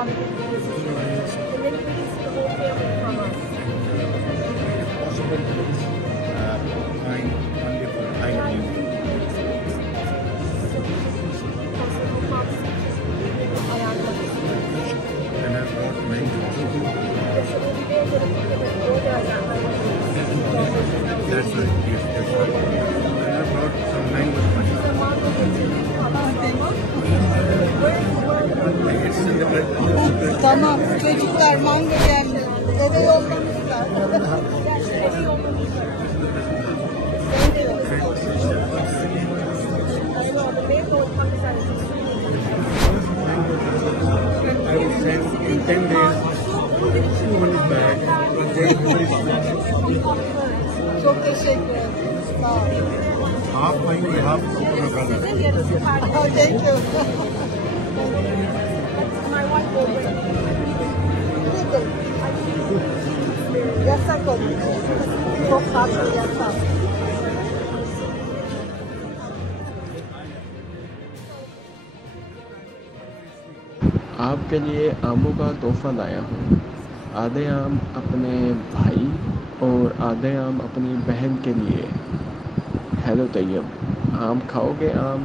And then it released the whole family from us. Possible to find only for high and I brought many that's right, yes, that's right. And I brought some language money. It's in the Tamam, çocuklar manga geldi. Eve yollamışlar. I will send in 10 days 200 bags. Çok teşekkür ederim. Sağ ol. Half for you, half for my brother. Oh, thank you. My wife will bring Yasak olur. Çok tatlı yasak. आपके लिए आमों का तोहफा लाया हूँ। आधे आम अपने भाई और आधे आम अपनी बहन के लिए। हेलो तैयब, आम खाओगे? आम